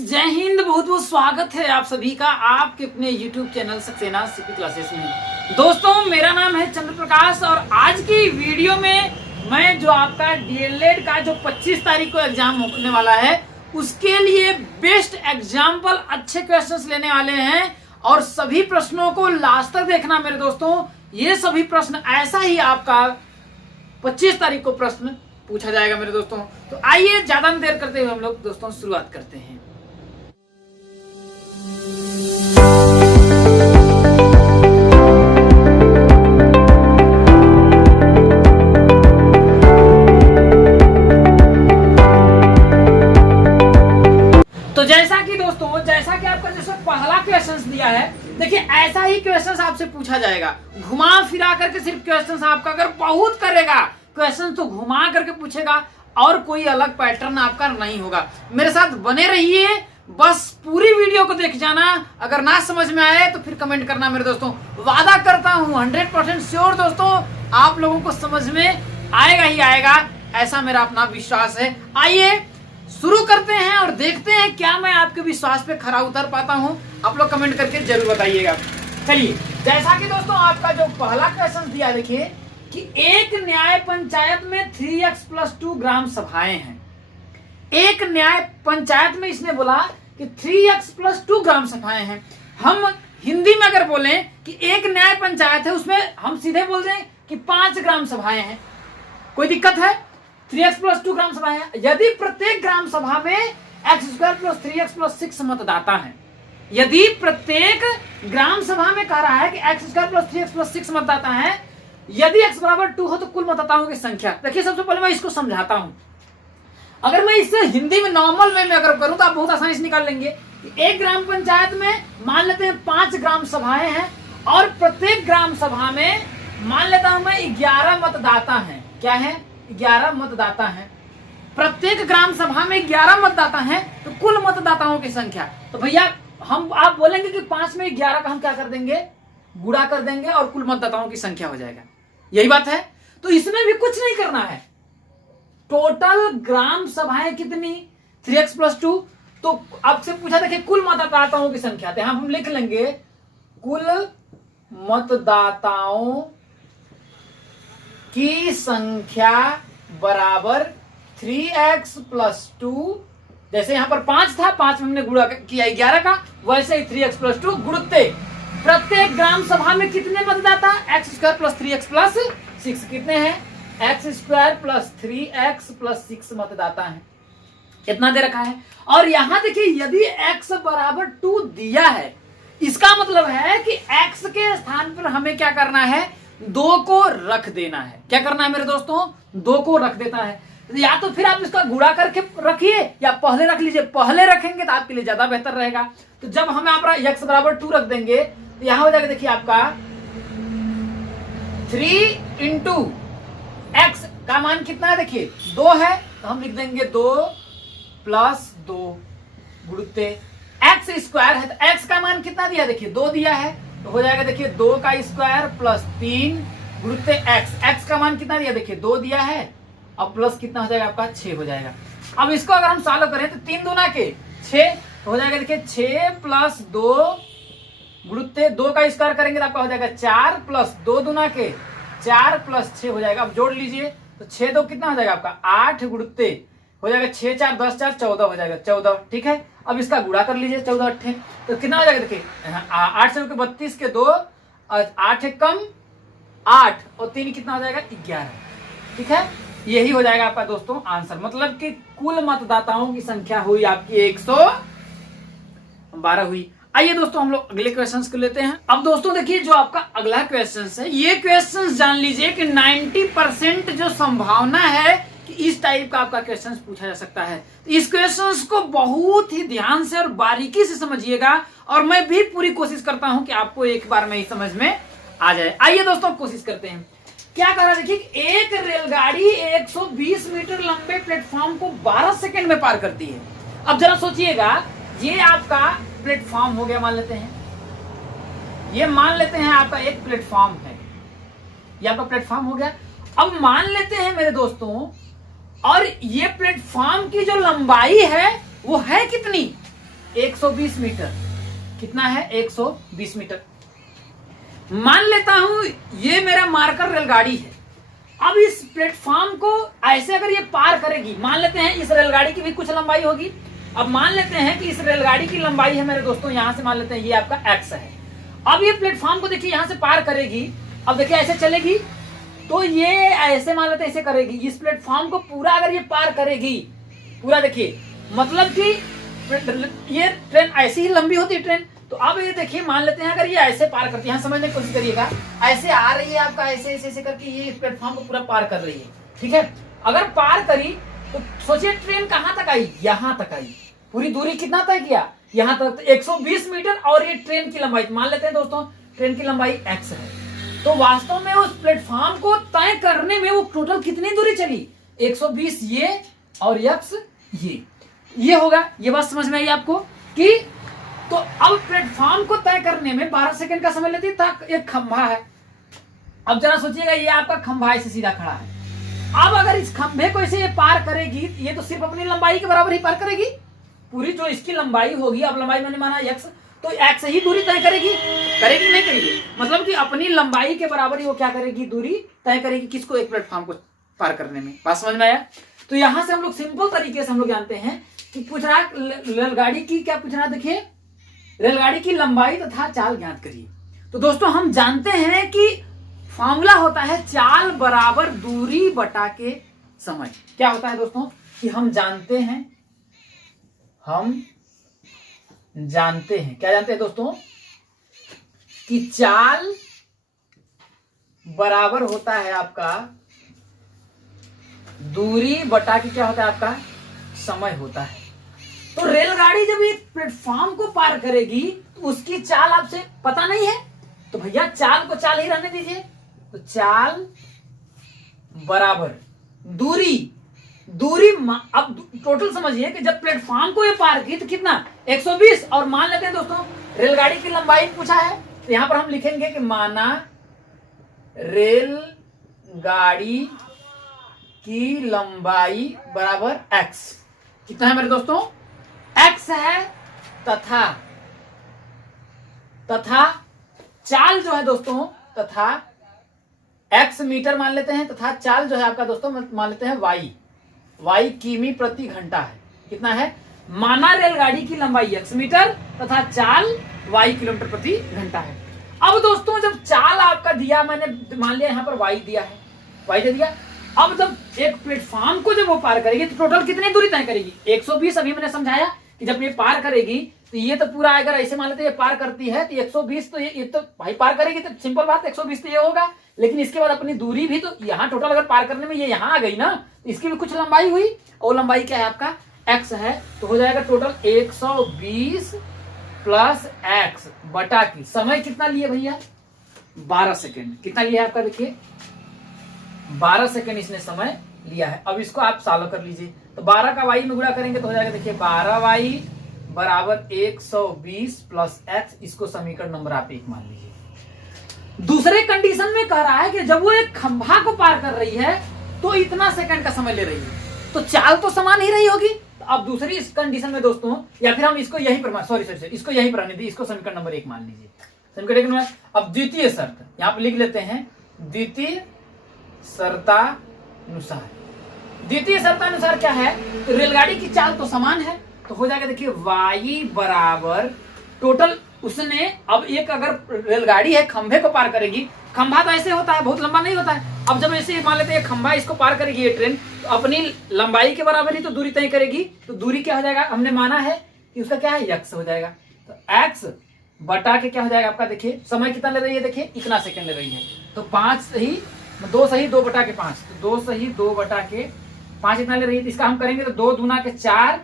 जय हिंद। बहुत बहुत स्वागत है आप सभी का आपके अपने YouTube channel Saxena CP classes में। दोस्तों मेरा नाम है चंद्र प्रकाश और आज की वीडियो में मैं जो आपका डीएलएड का जो 25 तारीख को एग्जाम होने वाला है उसके लिए बेस्ट एग्जाम्पल अच्छे क्वेश्चंस लेने वाले हैं और सभी प्रश्नों को लास्ट तक देखना मेरे दोस्तों। ये सभी प्रश्न ऐसा ही आपका 25 तारीख को प्रश्न पूछा जाएगा मेरे दोस्तों। तो आइए ज्यादा देर करते हुए हम लोग दोस्तों शुरुआत करते हैं। तो जैसा कि आपका जैसे पहला क्वेश्चन दिया है, देखिए ऐसा ही क्वेश्चन आपसे पूछा जाएगा। घुमा फिरा करके सिर्फ क्वेश्चन आपका अगर बहुत करेगा क्वेश्चन तो घुमा करके पूछेगा और कोई अलग पैटर्न आपका नहीं होगा। मेरे साथ बने रहिए, बस पूरी वीडियो को देख जाना। अगर ना समझ में आए तो फिर कमेंट करना मेरे दोस्तों। वादा करता हूं 100% श्योर दोस्तों आप लोगों को समझ में आएगा ही आएगा, ऐसा मेरा अपना विश्वास है। आइए शुरू करते हैं और देखते हैं क्या मैं आपके विश्वास पे खरा उतर पाता हूं। आप लोग कमेंट करके जरूर बताइएगा। चलिए, जैसा कि दोस्तों आपका जो पहला क्वेश्चन दिया, देखिए कि एक न्याय पंचायत में 3x+2 ग्राम सभाएं हैं। एक न्याय पंचायत में इसने बोला कि 3x+2 ग्राम सभाएं हैं। हम हिंदी में अगर बोलें कि एक न्याय पंचायत है उसमें हम सीधे बोल दें कि 5 ग्राम सभाएं हैं। कोई दिक्कत है? 3x+2 ग्राम सभाएं हैं। यदि प्रत्येक ग्राम सभा में x² + 3x+6 मतदाता है, यदि प्रत्येक ग्राम सभा में कह रहा है कि x² + 3x+6 मतदाता है, यदि x = 2 हो तो कुल मतदाताओं की संख्या। देखिए सबसे पहले मैं इसको समझाता हूं। अगर मैं इसे हिंदी में नॉर्मल वे में अगर करूं तो आप बहुत आसानी से निकाल लेंगे। एक ग्राम पंचायत में मान लेते हैं 5 ग्राम सभाएं हैं और प्रत्येक ग्राम सभा में मान लेता हूं मैं 11 मतदाता हैं। क्या है? 11 मतदाता हैं। प्रत्येक ग्राम सभा में 11 मतदाता हैं तो कुल मतदाताओं की संख्या। तो भैया आप बोलेंगे कि 5 में 11 का हम क्या कर देंगे? गुणा कर देंगे और कुल मतदाताओं की संख्या हो जाएगा। यही बात है। तो इसमें भी कुछ नहीं करना है। टोटल ग्राम सभाएं कितनी? 3x+2। तो आपसे पूछा था कि कुल मतदाताओं की संख्या, तो यहां हम लिख लेंगे कुल मतदाताओं की संख्या बराबर 3x+2। जैसे यहां पर 5 था, 5 में हमने गुणा किया 11 का, वैसे ही 3x+2 गुणते प्रत्येक ग्राम सभा में कितने मतदाता? x² + 3x+6 कितने हैं? x² + 3x+6 मतदाता हैं। कितना दे रखा है? और यहां देखिए यदि x = 2 दिया है, इसका मतलब है कि x के स्थान पर हमें क्या करना है? 2 को रख देना है। क्या करना है मेरे दोस्तों? 2 को रख देता है। या तो फिर आप इसका गुणा करके रखिए या पहले रख लीजिए। पहले रखेंगे तो आपके लिए ज्यादा बेहतर रहेगा। तो जब हम यहाँ पर x = 2 रख देंगे तो यहां हो जाएगा, देखिए आपका 3 × x का मान कितना है? देखिए 2 है तो हम लिख देंगे 2 + 2 गुणित x² है तो x का मान कितना दिया? देखिए 2 दिया है तो हो जाएगा, देखिए 2 का स्क्वायर + 3 गुणित x का मान कितना दिया? देखिए 2 दिया है और प्लस कितना हो जाएगा आपका? 6 हो जाएगा। अब इसको अगर हम सॉल्व करें तो 3 दूना के 6 हो जाएगा। देखिए 6 + 2 गुणित 2 का स्क्वायर करेंगे तो आपका हो जाएगा 4 + 2 दूना के 4 + 6 हो जाएगा। अब जोड़ लीजिए तो 6 2 कितना हो जाएगा आपका? 8 गुणित हो जाएगा 6 4 10 4 14 हो जाएगा 14। ठीक है, अब इसका गुणा कर लीजिए 14 8 तो कितना हो जाएगा? देखिए 8 से 32 के 2 8 कम 8 और 3 कितना हो जाएगा? 11। ठीक है, यही हो जाएगा आपका दोस्तों आंसर। मतलब कि कुल मतदाताओं की संख्या हुई आपकी 112 हुई। आइए दोस्तों हम लोग अगले क्वेश्चंस को लेते हैं। अब दोस्तों देखिए जो आपका अगला क्वेश्चन है, ये क्वेश्चन जान लीजिए कि 90% जो संभावना है कि इस टाइप का आपका क्वेश्चन पूछा जा सकता है। तो इस क्वेश्चन को बहुत ही ध्यान से और बारीकी से समझिएगा और मैं भी पूरी कोशिश करता हूं कि आपको एक बार में ही समझ में आ जाए। आइए दोस्तों कोशिश करते हैं। क्या कर रहा है? देखिए एक रेलगाड़ी 120 मीटर लंबे प्लेटफॉर्म को 12 सेकंड में पार करती है। अब जरा सोचिएगा, ये आपका प्लेटफॉर्म हो गया, मान लेते हैं ये मान लेते हैं आपका एक प्लेटफॉर्म है, ये आपका प्लेटफॉर्म हो गया। अब मान लेते हैं मेरे दोस्तों, और ये प्लेटफॉर्म की जो लंबाई है वो है कितनी? 120 मीटर। कितना है? 120 मीटर। मान लेता हूं ये मेरा मार्कर रेलगाड़ी है। अब इस प्लेटफॉर्म को ऐसे अगर ये पार करेगी, मान लेते हैं इस रेलगाड़ी की भी कुछ लंबाई होगी। अब मान लेते हैं कि इस रेलगाड़ी की लंबाई है मेरे दोस्तों, यहां से मान लेते हैं ये आपका x है। अब ये प्लेटफॉर्म को देखिए यहां से पार करेगी। अब देखिए ऐसे चलेगी तो ये ऐसे मान लेते हैं ऐसे करेगी। इस प्लेटफॉर्म को पूरा अगर ये पार करेगी पूरा, देखिए मतलब कि ये ट्रेन ऐसी ही लंबी होती है ट्रेन। तो अब ये देखिए मान लेते हैं अगर ये ऐसे पार करती है, यहाँ समझने की कोशिश करिएगा, ऐसे आ रही है आपका, ऐसे ऐसे ऐसे करके ये इस प्लेटफॉर्म को पूरा पार कर रही है। ठीक है, अगर पार करी तो सोचिए ट्रेन कहां तक आई? यहां तक आई। पूरी दूरी कितना तय किया? यहां तक, तो 120 मीटर। और ये ट्रेन की लंबाई मान लेते हैं दोस्तों, ट्रेन की लंबाई x है। तो वास्तव में उस प्लेटफॉर्म को तय करने में वो टोटल कितनी दूरी चली? 120 ये और x ये होगा। ये बात समझ में आई आपको कि तो अब प्लेटफॉर्म को तय करने में 12 सेकंड का समय लेती है। एक खंभा है, अब जरा सोचिएगा ये आपका खंभा ऐसे सीधा खड़ा है। अब अगर इस खंभे को इसे पार करेगी, ये तो सिर्फ अपनी लंबाई के बराबर ही पार करेगी। पूरी जो इसकी लंबाई होगी, अब लंबाई मैंने माना x, तो x ही दूरी तय करेगी। करेगी नहीं करेगी? मतलब कि अपनी लंबाई के बराबर ही वो क्या करेगी? दूरी तय करेगी। किसको? एक प्लेटफॉर्म को पार करने में। बात समझ में आया? तो यहां से हम लोग सिंपल तरीके से हम लोग जानते हैं कि पूछ रहा रेलगाड़ी की, क्या पूछ रहा? देखिए रेलगाड़ी की लंबाई तथा चाल ज्ञात करिए। तो दोस्तों हम जानते हैं कि फॉर्मूला होता है चाल बराबर दूरी बटा के समय। क्या होता है दोस्तों कि हम जानते हैं क्या जानते हैं दोस्तों कि चाल बराबर होता है आपका दूरी बटा के क्या होता है? आपका समय होता है। तो रेलगाड़ी जब एक प्लेटफॉर्म को पार करेगी तो उसकी चाल आपसे पता नहीं है, तो भैया चाल को चाल ही रहने दीजिए। तो चाल बराबर दूरी अब टोटल समझिए कि जब प्लेटफॉर्म को ये पार की तो कितना? 120। और मान लेते हैं दोस्तों रेलगाड़ी की लंबाई पूछा है, तो यहां पर हम लिखेंगे कि माना रेलगाड़ी की लंबाई बराबर x। कितना है मेरे दोस्तों? x है तथा चाल जो है दोस्तों, तथा x मीटर मान लेते हैं, तथा चाल जो है आपका दोस्तों मान लेते हैं y किमी प्रति घंटा है। कितना है? माना रेलगाड़ी की लंबाई x मीटर तथा चाल y किलोमीटर प्रति घंटा है। अब दोस्तों जब चाल आपका दिया, मैंने मान लिया यहाँ पर y दिया है, y दे दिया। अब जब एक प्लेटफॉर्म को जब वो पार करेगी तो टोटल कितनी दूरी तय करेगी? 120। अभी मैंने समझाया कि जब ये पार करेगी तो ये तो पूरा, अगर ऐसे मान लेते हैं ये पार करती है तो 120, तो ये तो भाई पार करेगी तो सिंपल बात 120 तो ये होगा। लेकिन इसके बाद अपनी दूरी भी तो यहाँ टोटल अगर पार करने में ये यहाँ आ गई ना, तो इसकी भी कुछ लंबाई हुई, और लंबाई क्या है आपका? x है। तो हो जाएगा टोटल 120 प्लस x बटा की समय कितना लिए भैया? 12 सेकेंड। कितना लिया है आपका? देखिए 12 सेकेंड इसने समय लिया है। अब इसको आप सॉल्व कर लीजिए। तो 12 का y में गुणा करेंगे तो हो जाएगा, देखिए 12y बराबर 120 प्लस x। इसको समीकरण नंबर आप 1 मान लीजिए। दूसरे कंडीशन में कह रहा है कि जब वो एक खंभा को पार कर रही है तो इतना सेकंड का समय ले रही है, तो चाल तो समान ही रही होगी। तो अब दूसरी इस कंडीशन में दोस्तों, या फिर हम इसको यही पर इसको यही पर आने दी, इसको समीकरण नंबर 1 मान लीजिए। समीकरण 1 में अब द्वितीय शर्त यहां पर लिख लेते हैं, द्वितीय शर्तानुसार। द्वितीय शर्तानुसार क्या है? तो रेलगाड़ी की चाल तो समान है, तो हो जाएगा देखिए y बराबर टोटल उसने, अब एक अगर रेलगाड़ी है खंभे को पार करेगी, खंभा तो ऐसे होता है, बहुत लंबा नहीं होता है। अब जब ऐसे मान लेते हैं खंभा इसको पार करेगी ये ट्रेन, तो अपनी लंबाई के बराबर ही तो दूरी तय करेगी। तो दूरी क्या हो जाएगा? हमने माना है कि उसका क्या है? x हो जाएगा। तो x बटा के क्या हो जाएगा आपका? देखिए समय कितना ले रही है? देखिए इतना सेकंड ले रही है। तो 5 सही 2 बटा के 5, तो 2 सही 2 बटा के 5 इतना ले रही है। तो इसका हम करेंगे तो 2 दूना के 4,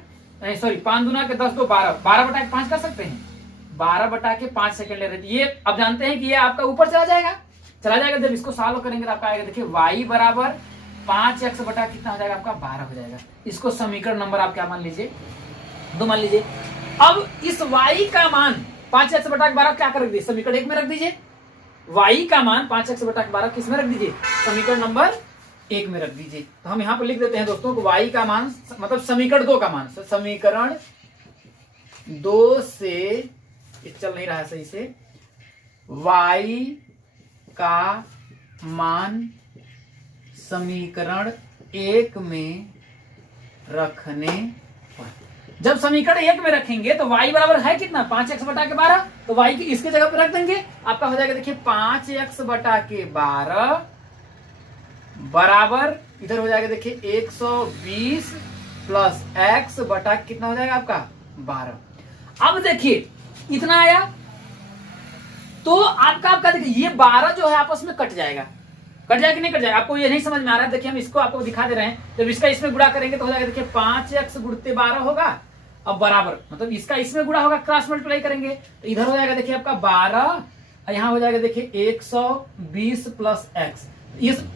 सॉरी 5 दूना के 10, 2 12 बटा के 5 कर सकते हैं। 12 बटा के 5 सेकंड ले रही थी। ये अब जानते हैं कि ये आपका ऊपर चला जाएगा। जब इसको सॉल्व करेंगे तो आपका आएगा, देखिए y बराबर 5x बटा कितना हो जाएगा आपका? 12 हो जाएगा। इसको समीकरण नंबर आप क्या मान लीजिए? 2 मान लीजिए। अब इस y का मान 5x बटा 12 क्या कर दीजिए? समीकरण 1 में रख दीजिए। y का मान 5x बटा 12 किस में रख दीजिए? समीकरण नंबर 1 में रख दीजिए। तो हम यहाँ पर लिख देते हैं दोस्तों को y का मान, मतलब समीकरण 2 का मान, समीकरण 2 से, ये चल नहीं रहा है सही से, y का मान समीकरण 1 में रखने पर। जब समीकरण 1 में रखेंगे तो y बराबर है कितना, 5x बटा के 12, तो y की इसके जगह पे रख देंगे, आपका हो जाएगा देखिए 5x बटा के 12 बराबर, इधर हो जाएगा देखिए 120 प्लस x बटा कितना हो जाएगा आपका 12। अब देखिए इतना आया, तो आपका देखिए ये 12 जो है आपस में कट जाएगा, कट जाएगा कि नहीं कट जाएगा, आपको ये नहीं समझ में आ रहा है, देखिए हम इसको आपको दिखा दे रहे हैं। जब इसका इसमें गुणा करेंगे तो हो जाएगा देखिए 5x गुणते 12 होगा, अब बराबर मतलब इसका इसमें गुणा होगा, क्रॉस मल्टीप्लाई करेंगे तो इधर हो जाएगा देखिए आपका 12, यहाँ हो जाएगा देखिए 120 प्लस x।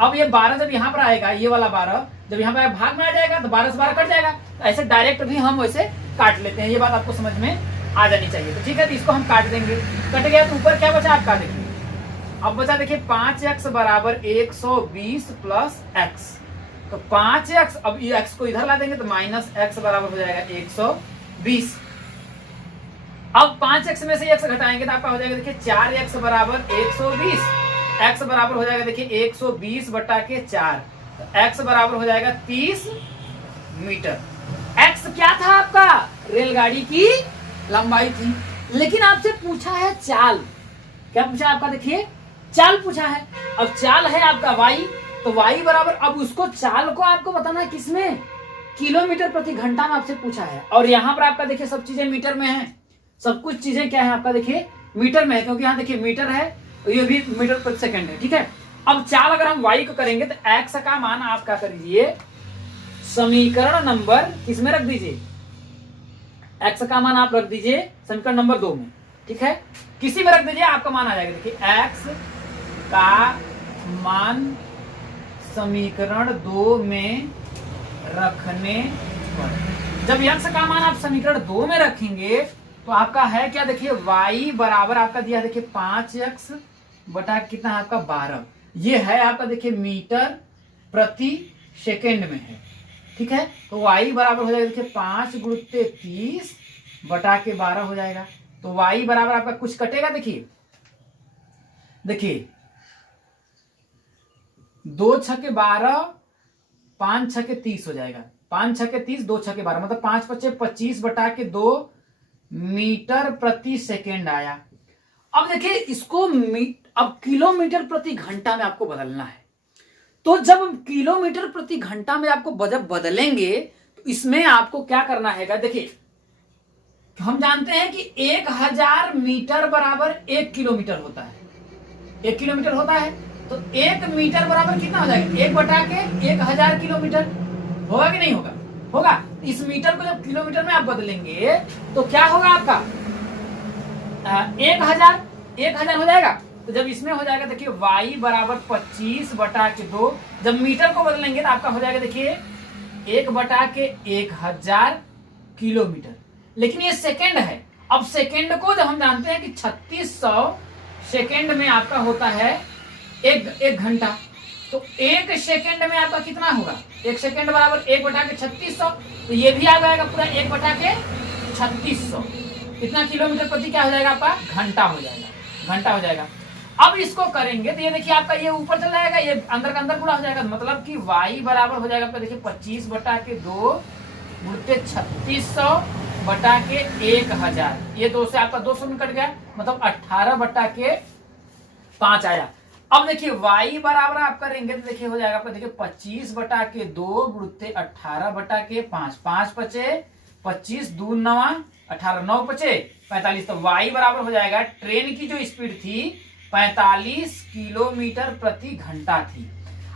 अब ये 12 जब यहाँ पर आएगा, ये वाला 12 जब यहाँ पर भाग में आ जाएगा तो 12 से 12 कट जाएगा, तो ऐसे डायरेक्ट भी हम वैसे काट लेते हैं, ये बात आपको समझ में आ जानी चाहिए। तो ठीक है, तो इसको हम काट देंगे, कट गया तो ऊपर क्या बचा आपका देखिए, अब बचा देखिए 5x बराबर 120 प्लस x, तो 5x, अब ये x को इधर ला देंगे तो माइनस x बराबर हो जाएगा 120। अब 5x में से x घटाएंगे तो आपका हो जाएगा देखिए 4x बराबर 120, x बराबर हो जाएगा देखिए 120 बटा के 4, तो x बराबर हो जाएगा 30 मीटर। x क्या था आपका, रेलगाड़ी की लंबाई थी, लेकिन आपसे पूछा है चाल, क्या पूछा आपका देखिए चाल पूछा है। अब चाल है आपका y, तो y बराबर, अब उसको चाल को आपको बताना है किसमें, किलोमीटर प्रति घंटा में आपसे पूछा है, और यहाँ पर आपका देखिए सब चीजें मीटर में है, सब कुछ चीजें क्या है आपका देखिए मीटर में है, क्योंकि यहाँ देखिए मीटर है, ये भी मीटर प्रति सेकंड है। ठीक है, अब चाल अगर हम y को करेंगे तो x का मान आप क्या कर दीजिए, समीकरण नंबर किसमें रख दीजिए, x का मान आप रख दीजिए समीकरण नंबर 2 में। ठीक है, किसी में रख दीजिए, आपका मान आ जाएगा देखिए x का मान समीकरण 2 में रखने पर। जब x का मान आप समीकरण 2 में रखेंगे तो आपका है क्या देखिए, y बराबर आपका दिया देखिए 5x बटा कितना है आपका 12, ये है आपका देखिए मीटर प्रति सेकेंड में है। ठीक है, तो y बराबर हो जाएगा देखिए 5 गुणित 30 बटा के 12 हो जाएगा, तो y बराबर आपका कुछ कटेगा, देखिए देखिए 2 छके 12, 5 छके 30 हो जाएगा, 5 छके 30, 2 छके 12, मतलब 5 पचे 25 बटा के 2 मीटर प्रति सेकेंड आया। अब देखिए इसको अब किलोमीटर प्रति घंटा में आपको बदलना है, तो जब किलोमीटर प्रति घंटा में आपको जब बदलेंगे तो इसमें आपको क्या करना है, देखिए हम जानते हैं कि 1000 मीटर बराबर 1 किलोमीटर होता है, 1 किलोमीटर होता है, तो 1 मीटर बराबर कितना हो जाएगा, 1 बटा के 1000 किलोमीटर, होगा कि नहीं होगा, होगा। इस मीटर को जब किलोमीटर में आप बदलेंगे तो क्या होगा आपका 1000 हो जाएगा, तो जब इसमें हो जाएगा देखिए y बराबर 25 बटा के 2, जब मीटर को बदलेंगे तो आपका हो जाएगा देखिए 1 बटा के 1000 किलोमीटर, लेकिन ये सेकेंड है। अब सेकेंड को जब हम जानते हैं कि 3600 सेकेंड में आपका होता है एक घंटा, तो 1 सेकेंड में आपका कितना होगा, 1 सेकेंड बराबर 1 बटा के 3600, तो ये भी आ जाएगा पूरा 1 बटा के 3600, इतना किलोमीटर प्रति क्या हो जाएगा आपका घंटा हो जाएगा, घंटा हो जाएगा। अब इसको करेंगे तो ये देखिए आपका ये ऊपर चला जाएगा, ये अंदर का अंदर गुणा हो जाएगा, मतलब कि y बराबर हो जाएगा आपका देखिए 25 बटा के 2 गुणित 3600 बटा के 1000, ये 2 से आपका 200 में कट गया, मतलब 18 बटा के 5 आया। अब देखिए y बराबर आप करेंगे तो देखिए हो जाएगा आपका देखिए 25 बटा के 2 गुणित 18 बटा के 5, 5 पचे 25, 2 9 18, 9 पचे 45, तो y बराबर हो जाएगा, ट्रेन की जो स्पीड थी 45 किलोमीटर प्रति घंटा थी।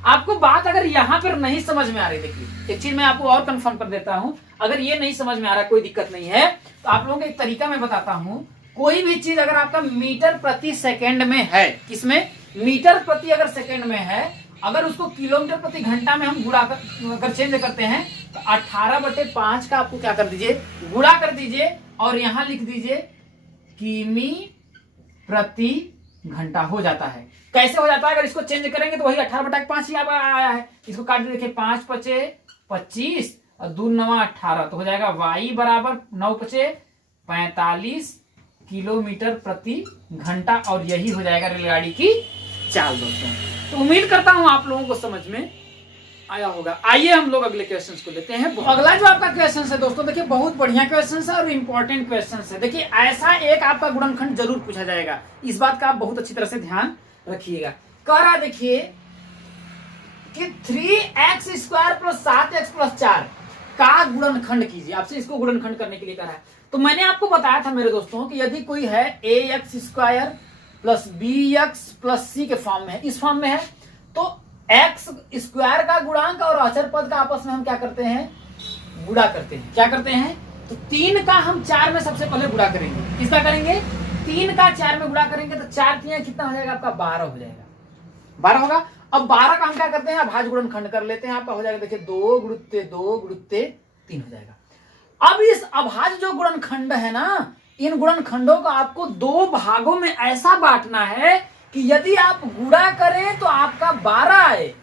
आपको बात अगर यहाँ पर नहीं समझ में आ रही, देखिए एक चीज मैं आपको और कंफर्म कर देता हूं, अगर ये नहीं समझ में आ रहा, कोई दिक्कत नहीं है, तो आप लोगों को एक तरीका मैं बताता हूं। कोई भी चीज अगर आपका मीटर प्रति सेकेंड में है, किसमें, मीटर प्रति अगर सेकेंड में है, अगर उसको किलोमीटर प्रति घंटा में हम गुणा अगर चेंज करते हैं तो 18/5 का आपको क्या कर दीजिए, गुणा कर दीजिए, और यहां लिख दीजिए किमी प्रति घंटा हो जाता है। कैसे हो जाता है, अगर इसको चेंज करेंगे तो वही 18/5 ही आया है, इसको काट देखिए 5 पचे 25 और 2 9 18, तो हो जाएगा y बराबर 9 पचे 45 किलोमीटर प्रति घंटा, और यही हो जाएगा रेलगाड़ी की चाल दोस्तों। तो उम्मीद करता हूं आप लोगों को समझ में आया होगा। आइए हम लोग अगले क्वेश्चन को लेते हैं। अगला जो आपका क्वेश्चन है दोस्तों, देखिए बहुत बढ़िया क्वेश्चन है और इंपॉर्टेंट क्वेश्चन है। देखिए ऐसा एक आपका गुणनखंड जरूर पूछा जाएगा, इस बात का आप बहुत अच्छी तरह से ध्यान रखिएगा। कह रहा देखिए कि 3x² + 7x + 4 का गुणनखंड कीजिए, आपसे इसको गुणनखंड करने के लिए कह रहा है। तो मैंने आपको बताया था मेरे दोस्तों कि यदि कोई है ax² + bx + c के फॉर्म में है, इस फॉर्म में है, तो x² का गुणांक और अचर पद का आपस में हम क्या करते हैं, गुणा करते हैं। क्या करते हैं, तो 3 का हम 4 में सबसे पहले गुणा करेंगे। किसका करेंगे, 3 का 4 में गुणा करेंगे, तो 4 3 कितना हो जाएगा आपका, 12 हो जाएगा। 12 होगा। अब 12 का हम क्या करते हैं, अभाज्य गुणनखंड कर लेते हैं। आपका हो जाएगा देखिए 2 × 2 × 3 हो जाएगा। अब इस अभाज्य जो गुणनखंड है ना, इन गुणनखंडों को आपको 2 भागों में ऐसा बांटना है कि यदि आप गुणा करें तो आपका 12 आए,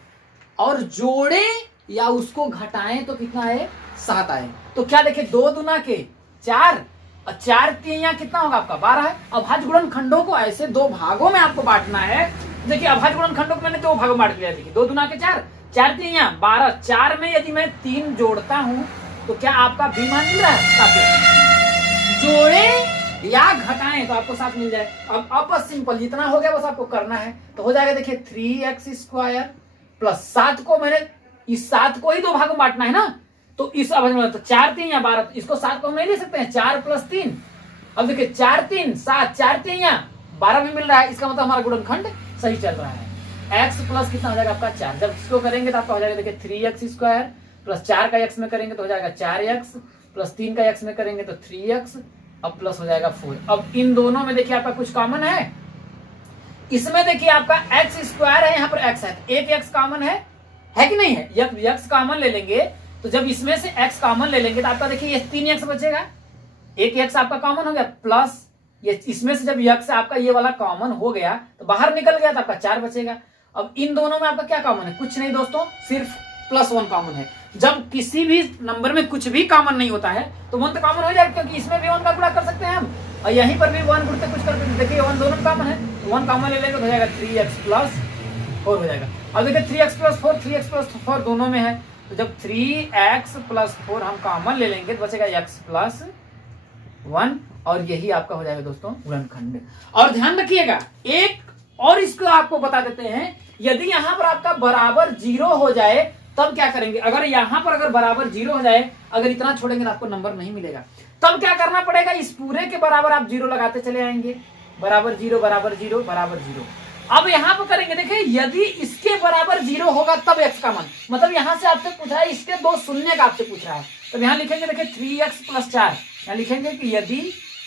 और जोड़े या उसको घटाएं तो कितना आए, 7 आए। तो क्या देखिए 2 दूना के 4 और 4 3 कितना होगा आपका, 12 है। अभाज्य गुणनखंडों को ऐसे 2 भागों में आपको बांटना है। देखिए अभाज्य गुणनखंडों को मैंने 2 भागों में बांट लिया। देखिए 2 दूना के 4, 4 3 12, 4 में यदि मैं 3 जोड़ता हूं तो क्या आपका b मान मिल रहा है, जोड़े या घटाएं तो आपको 7 मिल जाए। अब बस सिंपल जितना हो गया बस आपको करना है। तो हो जाएगा देखिए 3x² + 7 को मैंने इस 7 को ही 2 भागों में बांटना है ना, तो इस अभाज्य में तो 4 3 12, इसको 7 को हम नहीं ले सकते हैं, 4 + 3। अब देखिए 4 3 7, 4 3 12 भी मिल रहा है, इसका मतलब हमारा गुणनखंड सही चल रहा है। x प्लस कितना हो जाएगा आपका 4, जब इसको करेंगे तो आपका हो जाएगा देखिए 3x² + 4 का x में करेंगे तो हो जाएगा 4x + 3 का x में करेंगे तो 3x, अब प्लस हो जाएगा 4। अब इन दोनों में देखिए आपका कुछ कॉमन है, इसमें देखिए आपका x² है, यहाँ पर x है, एक x कॉमन है कि नहीं है, x कॉमन ले लेंगे तो जब इसमें से x कॉमन ले लेंगे तो आपका देखिए ये 3x बचेगा, एक x आपका कॉमन हो गया, प्लस ये इसमें से जब x आपका ये वाला कॉमन हो गया तो बाहर निकल गया तो आपका 4 बचेगा। अब इन दोनों में आपका क्या कॉमन है, कुछ नहीं दोस्तों, सिर्फ +1 कॉमन है। जब किसी भी नंबर में कुछ भी कॉमन नहीं होता है तो 1 तो कॉमन हो जाएगा, क्योंकि इसमें भी 1 का गुणा कर सकते हैं हम, और यहीं पर भी 1 गुणते कुछ करते हैं। देखिए 1 दोनों कॉमन है, 1 कॉमन ले लेंगे तो हो जाएगा 3x + 4 हो जाएगा। अब देखिए 3x + 4, 3x + 4 दोनों में है, तो जब 3x + 4 हम कॉमन ले लेंगे तो बचेगा x + 1, और यही आपका हो जाएगा दोस्तों गुणनखंड। और ध्यान रखिएगा एक और इसको आपको बता देते हैं, यदि यहां पर आपका बराबर 0 हो जाए तब क्या करेंगे। अगर यहां पर अगर बराबर 0 हो जाए, अगर इतना छोड़ेंगे तो आपको नंबर नहीं मिलेगा, तब क्या करना पड़ेगा, इस पूरे के बराबर आप 0 लगाते चले आएंगे, बराबर 0 बराबर 0 बराबर 0। अब यहां पर करेंगे, देखिए यदि इसके बराबर 0 होगा तब x का मान, मतलब यहां से आपसे पूछ रहा है इसके 2 शून्य का आपसे पूछ रहा है, तो यहां लिखेंगे देखिए 3x + 4, यहां लिखेंगे कि यदि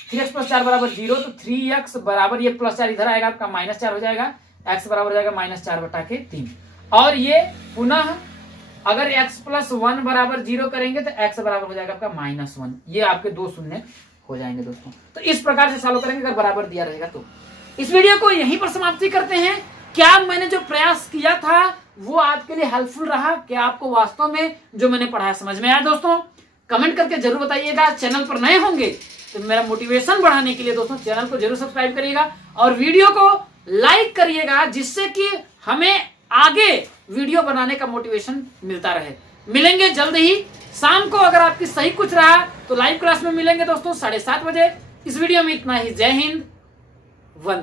3x + 4 बराबर 0 तो 3x बराबर ये +4 इधर आएगा आपका -4 हो जाएगा, x बराबर हो जाएगा -4/3। और ये पुनः अगर x + 1 बराबर 0 करेंगे तो x बराबर हो जाएगा आपका -1, ये आपके 2 शून्य हो जाएंगे दोस्तों। तो इस प्रकार से सॉल्व करेंगे अगर बराबर दिया रहेगा तो। इस वीडियो को यहीं पर समाप्ति करते हैं। क्या मैंने जो प्रयास किया था वो आपके लिए हेल्पफुल रहा, क्या आपको वास्तव में जो मैंने पढ़ाया समझ में आया दोस्तों? कमेंट करके जरूर बताइएगा। चैनल पर नए होंगे तो मेरा मोटिवेशन बढ़ाने के लिए दोस्तों चैनल को जरूर सब्सक्राइब करिएगा और वीडियो को लाइक करिएगा, जिससे कि हमें आगे वीडियो बनाने का मोटिवेशन मिलता रहे। मिलेंगे जल्द ही शाम को, अगर आपकी सही कुछ रहा तो लाइव क्लास में मिलेंगे दोस्तों 7:30 बजे। इस वीडियो में इतना ही। जय हिंद, वंदे।